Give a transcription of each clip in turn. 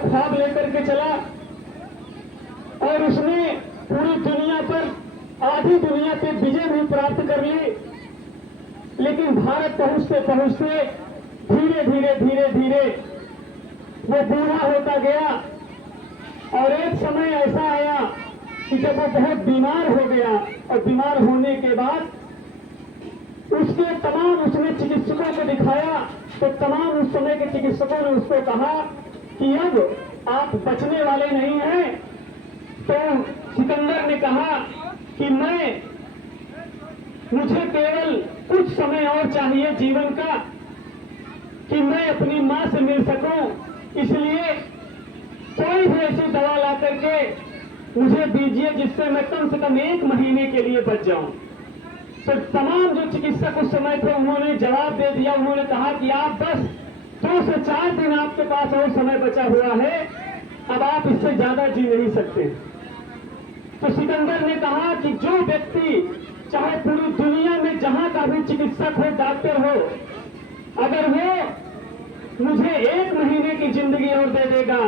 ख्वाब लेकर के चला और उसने पूरी दुनिया पर, आधी दुनिया पे विजय भी प्राप्त कर ली। लेकिन भारत पहुंचते पहुंचते धीरे धीरे धीरे धीरे वो बूढ़ा होता गया और एक समय ऐसा आया कि जब वो बहुत बीमार हो गया और बीमार होने के बाद उसके तमाम, उसने चिकित्सकों को दिखाया तो तमाम उस समय के चिकित्सकों ने उसको कहा कि अब आप बचने वाले नहीं हैं। तो सिकंदर ने कहा कि मुझे केवल कुछ समय और चाहिए जीवन का कि मैं अपनी मां से मिल सकूं, इसलिए कोई भी ऐसी दवा ला करके मुझे दीजिए जिससे मैं कम से कम 1 महीने के लिए बच जाऊं। तो तमाम जो चिकित्सक उस समय थे उन्होंने जवाब दे दिया, उन्होंने कहा कि आप बस 2 से 4 दिन आपके पास और समय बचा हुआ है, अब आप इससे ज्यादा जी नहीं सकते। तो सिकंदर ने कहा कि जो व्यक्ति चाहे पूरी दुनिया में जहां का भी चिकित्सक हो, डॉक्टर हो, अगर वो मुझे 1 महीने की जिंदगी और दे देगा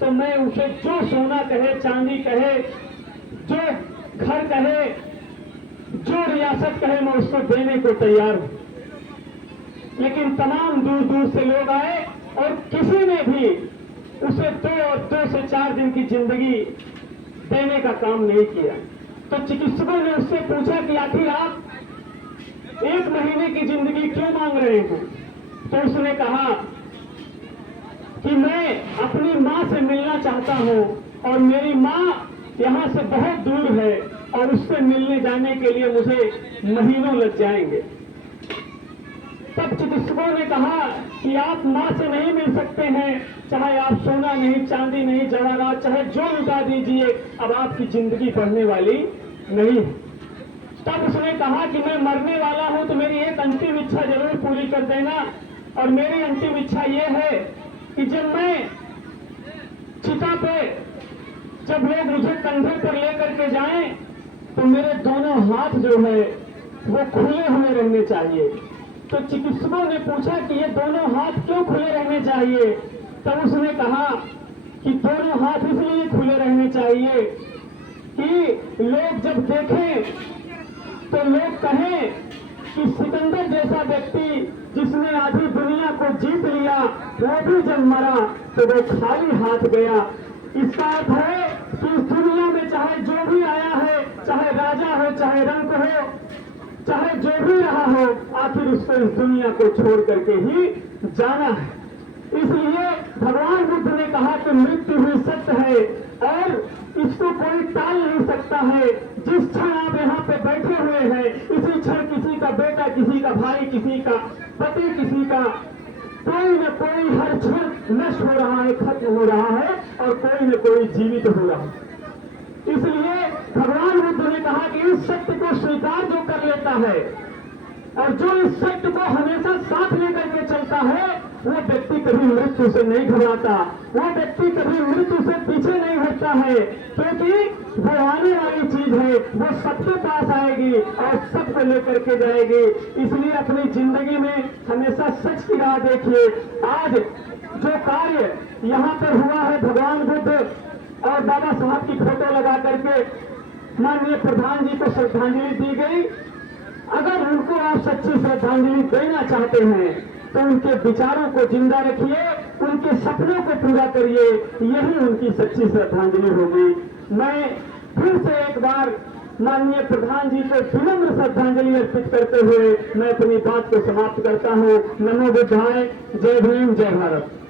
तो मैं उसे जो सोना कहे, चांदी कहे, जो घर कहे, जो रियासत कहे, मैं उसको देने को तैयार हूं। लेकिन तमाम दूर दूर से लोग आए और किसी ने भी उसे 2 से 4 दिन की जिंदगी देने का काम नहीं किया। तो चिकित्सकों ने उससे पूछा कि आखिर आप 1 महीने की जिंदगी क्यों मांग रहे हैं? तो उसने कहा कि मैं अपनी मां से मिलना चाहता हूं और मेरी मां यहां से बहुत दूर है और उससे मिलने जाने के लिए मुझे महीनों लग जाएंगे। तब चिकित्सकों ने कहा कि आप मां से नहीं मिल सकते हैं, चाहे आप सोना नहीं, चांदी नहीं, जवाहरात चाहे जो लुटा दीजिए, अब आपकी जिंदगी बढ़ने वाली नहीं है। तब उसने कहा कि मैं मरने वाला हूं तो मेरी एक अंतिम इच्छा जरूर पूरी कर देना, और मेरी अंतिम इच्छा यह है कि जब मैं चिता पे, जब लोग मुझे कंधे पर लेकर के जाएं तो मेरे दोनों हाथ जो है वो खुले हुए रहने चाहिए। तो चिकित्सकों ने पूछा कि ये दोनों हाथ क्यों खुले रहने चाहिए? तब उसने कहा कि दोनों हाथ इसलिए खुले रहने चाहिए कि लोग जब देखें तो लोग कहें कि सिकंदर जैसा व्यक्ति जिसने आधी दुनिया को जीत लिया, वो भी जब मरा तो वो खाली हाथ गया। इसका अर्थ है कि इस दुनिया में चाहे जो भी आया है, चाहे राजा हो, चाहे रंक हो, चाहे जो भी रहा हो, आखिर उसको इस दुनिया को छोड़ करके ही जाना है। इसलिए भगवान बुद्ध ने कहा कि मृत्यु ही सत्य है और इसको कोई टाल नहीं सकता है। जिस क्षण आप यहाँ पे बैठे हुए हैं, इसी क्षण किसी का बेटा, किसी का भाई, किसी का पति, किसी का कोई न कोई हर क्षण नष्ट हो रहा है, खत्म हो रहा है और कोई न कोई जीवित हो रहा है। इसलिए भगवान बुद्ध ने कहा कि इस सत्य को स्वीकार जो कर लेता है और जो इस सत्य को हमेशा साथ लेकर के चलता है, वो व्यक्ति कभी मृत्यु से नहीं घबराता, वो व्यक्ति कभी मृत्यु से पीछे नहीं हटता है, क्योंकि वो आने वाली चीज है, वो सबके पास आएगी और सबको लेकर के जाएगी। इसलिए अपनी जिंदगी में हमेशा सच की राह देखिए। आज जो कार्य यहाँ पर हुआ है, भगवान बुद्ध और बाबा साहब की फोटो लगा करके माननीय प्रधान जी को श्रद्धांजलि दी गई। अगर उनको आप सच्ची श्रद्धांजलि देना चाहते हैं तो उनके विचारों को जिंदा रखिए, उनके सपनों को पूरा करिए, यही उनकी सच्ची श्रद्धांजलि होगी। मैं फिर से एक बार माननीय प्रधान जी को विनम्र श्रद्धांजलि अर्पित करते हुए मैं अपनी बात को समाप्त करता हूँ। नमो बुद्धाय। जय भीम, जय भारत।